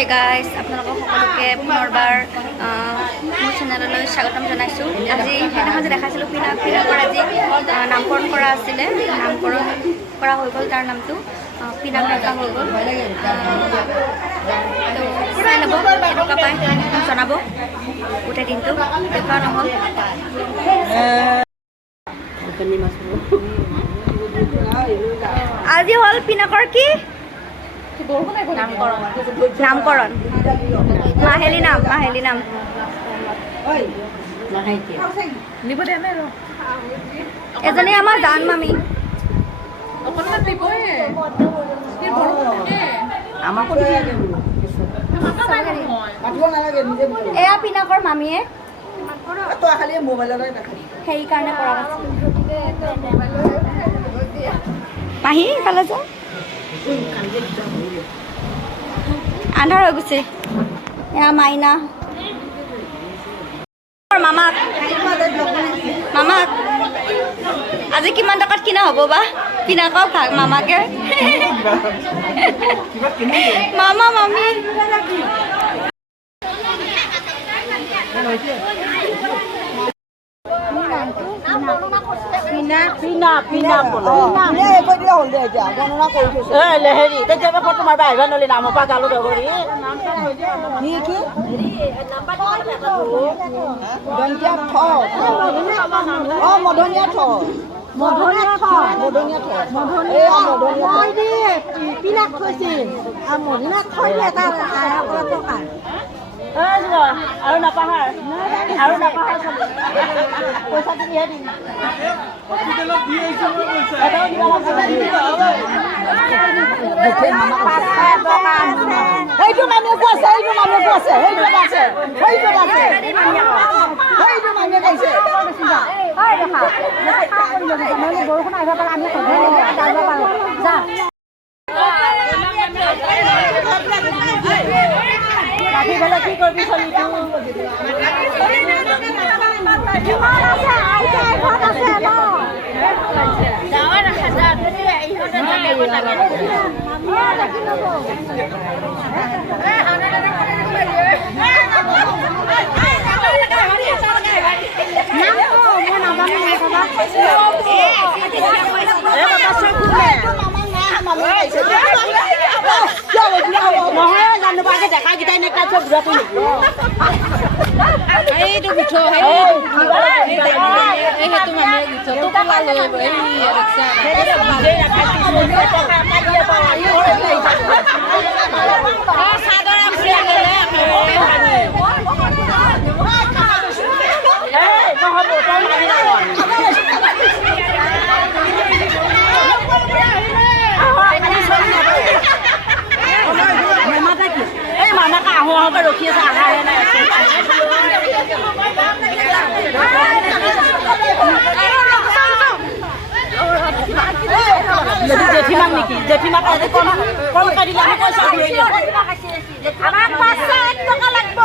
Hey guys আপোনালোকক সকলোকে পুনৰবাৰ মোৰ চেনেললৈ স্বাগতম জনাইছোঁ। আজি সেইদিনাখন যে দেখাইছিলোঁ পিনাকৰ আজি নামকৰণ কৰা আছিলে, নামকৰণ কৰা হৈ গ'ল, তাৰ নামটো পিনাক ৰখা হৈ গ'ল। তো চাই ল'ব, কেনেকুৱা পায় জনাব। গোটেই দিনটো দেখুওৱা নহ'ল। আজি হ'ল পিনাকৰ কি নামকৰণ, মাহেলী নাম এজনী আমাৰ জান মামী। এয়া পিনাকৰ মামীয়ে সেইকাৰণে কৰা নাছিল। মাহী ইফালে যা, আন্ধাৰ হৈ গৈছে। এয়া মাইনা মামাক আজি কিমান টকাত কিনা হ'ব বা পিনাকক মামাকে মামা মামী ফটো মাৰিব আহিব নহ'লে নামৰ পৰা গালো ধৰি পিনাক থৈছিল মধুনাথ থৈলে এটা টকা আৰু নাপাহাৰ পইচাটো দিয়ে দিম। সেইটো মানুহে কৈছে, সেইটো মানুহে কৈছে, সেইটো আছে, সেইটো আছে, সেইটো মানুহে কৈছে। বৰষুণ আহিব পাৰে, আমি যাব পাৰোঁ। যা ৰাখি পেলাই কি কৰিবি চলিটো নহয় জানো পাকে দেখা কেইটাই নেকা চব ঘূৰাটো নেকি এইটো মিঠো সেইটো মানুহে মিঠো তোলা লৈ এই ৰিক্সা মামাকে আহো আহোকে ৰখি আছে, আহাহে নাই। জেঠিমাক নেকি জেঠিমাক কম কৰি দিলে পইচা আমাক 501 টকা লাগব।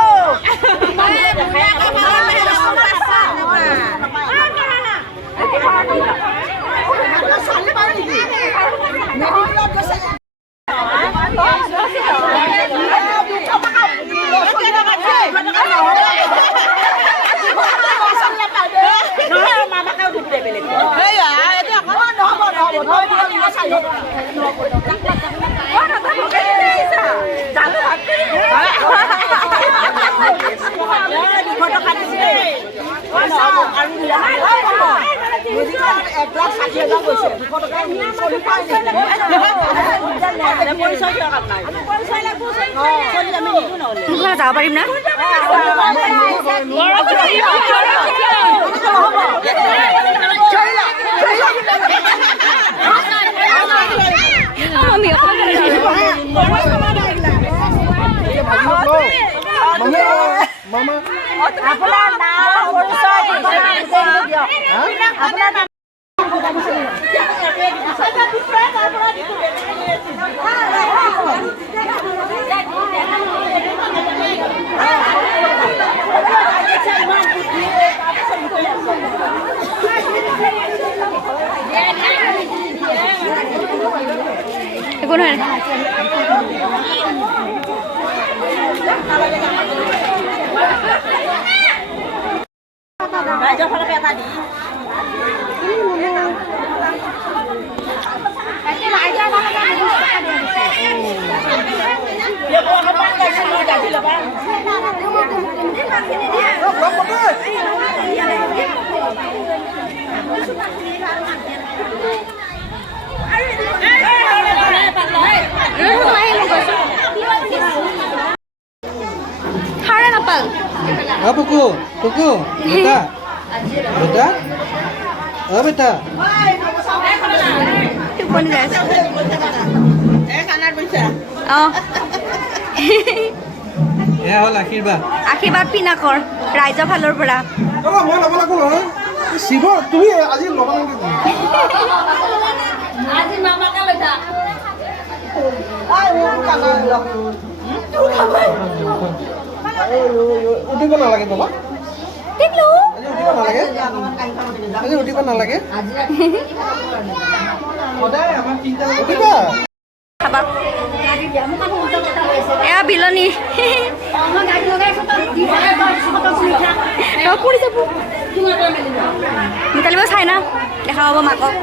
যাব পাৰিম না আপোনাৰ নাম আপোনাৰ নাম একো নহয় ৰাইজৰ ফালৰ পৰা এটা দি Hara napal. Apa ku? Kuku. Beta. Beta. Oh beta. Tupon guys. কাণাৰ পইচা Oh. Ya hol akhirbat. আশীৰ্বাদ পিনাকৰ ৰাইজৰ ফালৰ পৰা মই ল'ব লাগিব নহয় শিৱ তুমি আজি ল'ব লাগিব আজি মামাকে লৈ থাক উঠিব নালাগে বাবা দেখলো আজি উঠিব নালাগে সদায় আমাৰ চিন্তা উঠিবা খাবা এয়া বিলনি পৰি যাব মিতালিব চাই না দেখা পাব মাকক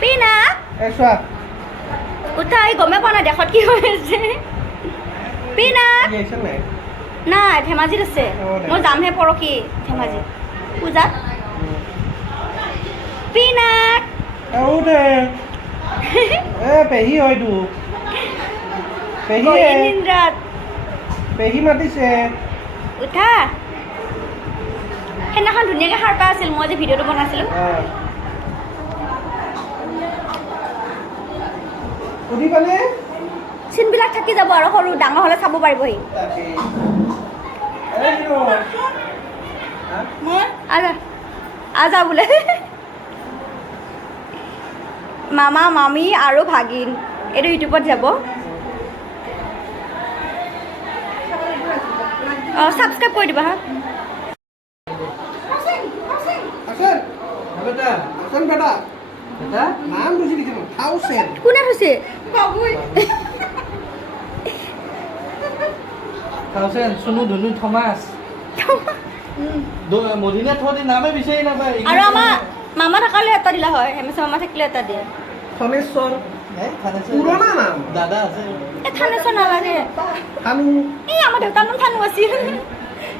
পিনা চোৱা উঠাই গমে পোৱা নাই দেশত কি হৈ আছে পিনা নাই নাই ধেমাজিত আছে মই যামহে পৰহি ধেমাজিত পূজাত পিনাক দে পেহী হয়তো নিন্দ্ৰাত পেহী মাতিছে উঠা সেইদিনাখন ধুনীয়াকৈ সাৰ পাই আছিল মই যে ভিডিঅ'টো বনাইছিলোঁ উঠিবানে চিনবিলাক থাকি যাব আৰু সৰু ডাঙৰ হ'লে চাব পাৰিবহি আজা আজা বোলে মামা মামী আৰু ভাগিন এইটো ইউটিউবত যাব অঁ ছাবস্ক্ৰাইব কৰি দিবা হা বেটা বেটা নাম বুজি দিছিল থাউজেণ্ড কোনে থৈছে থাউজেণ্ড চুনু ধুনু থমাছ মদিনা থোৱা নামে বিচাৰি নাপায় আৰু আমাৰ মামা থকালে এটা দিলা হয় হেমেচা মামা থাকিলে এটা দিয়ে থানেশ্বৰ পুৰণা নাম দাদা আছে এই থানেশ্বৰ নালাগে থানু এই আমাৰ দেউতাৰ নাম থানু আছিল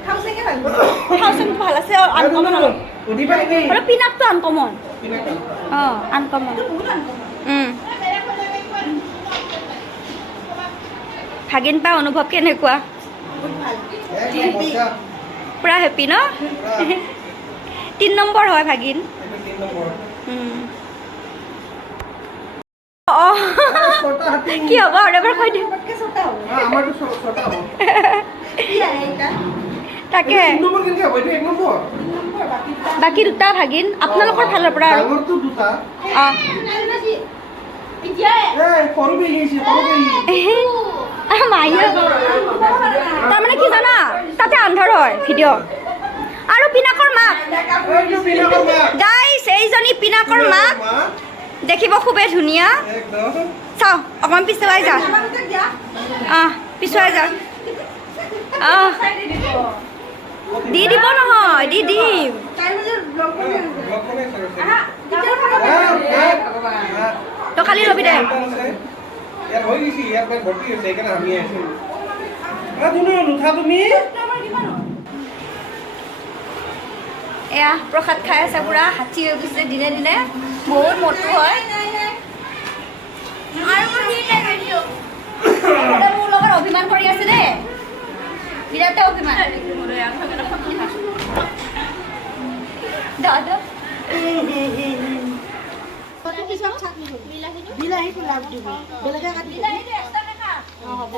থাউজেণ্ডটো ভাল আছে আনকমন অলপ উঠিবা নেকি আৰু পিনাকটো আনকমন অঁ আনকমন ভাগিন পা অনুভৱ কেনেকুৱা পুৰা হেপী ন 3 নম্বৰ হয় ভাগিন অঁ কি হ'ব আৰু এবাৰ কৈ দিম তাকে বাকী দুটা ভাগিন আপোনালোকৰ ফালৰ পৰা আৰু অঁ মাহিও তাৰমানে কি জানা তাতে আন্ধাৰ হয় ভিডিঅ' আৰু পিনাকৰ মাক গাইছ এইজনী পিনাকৰ মাক দেখিব খুবেই ধুনীয়া চাওঁ অকণমান পিছুৱাই যা অঁ পিছুৱাই যা অঁ দি দিব নহয় দি দিম তই কালি ৰবি দে এয়া প্ৰসাদ খাই আছে পুৰা হাঁচি হৈ গৈছে দিনে দিনে বহুত মটো হয় মোৰ লগত অভিমান কৰি আছে দেই বিৰাটে অভিমান দাদা বিলাহীটো লাভ দিব বেলেগে কাটি হ'ব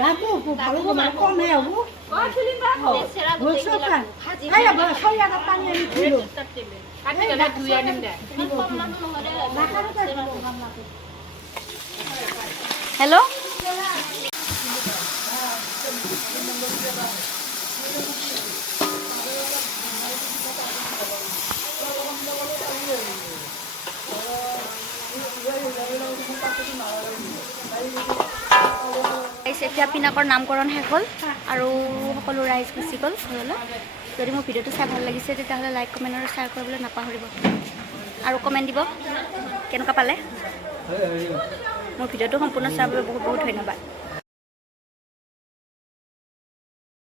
ভালো মানে কমে হবো বলছো খাই আবার খাই আর পানি আনি ছিল হেল্ল' এতিয়া পিনাকৰ নামকৰণ শেষ হ'ল আৰু সকলো ৰাইজ গুচি গ'ল ঘৰলৈ। যদি মোৰ ভিডিঅ'টো চাই ভাল লাগিছে তেতিয়াহ'লে লাইক কমেণ্ট আৰু শ্বেয়াৰ কৰিবলৈ নাপাহৰিব আৰু কমেণ্ট দিব কেনেকুৱা পালে। মোৰ ভিডিঅ'টো সম্পূৰ্ণ চোৱাৰ বাবে বহুত বহুত ধন্যবাদ।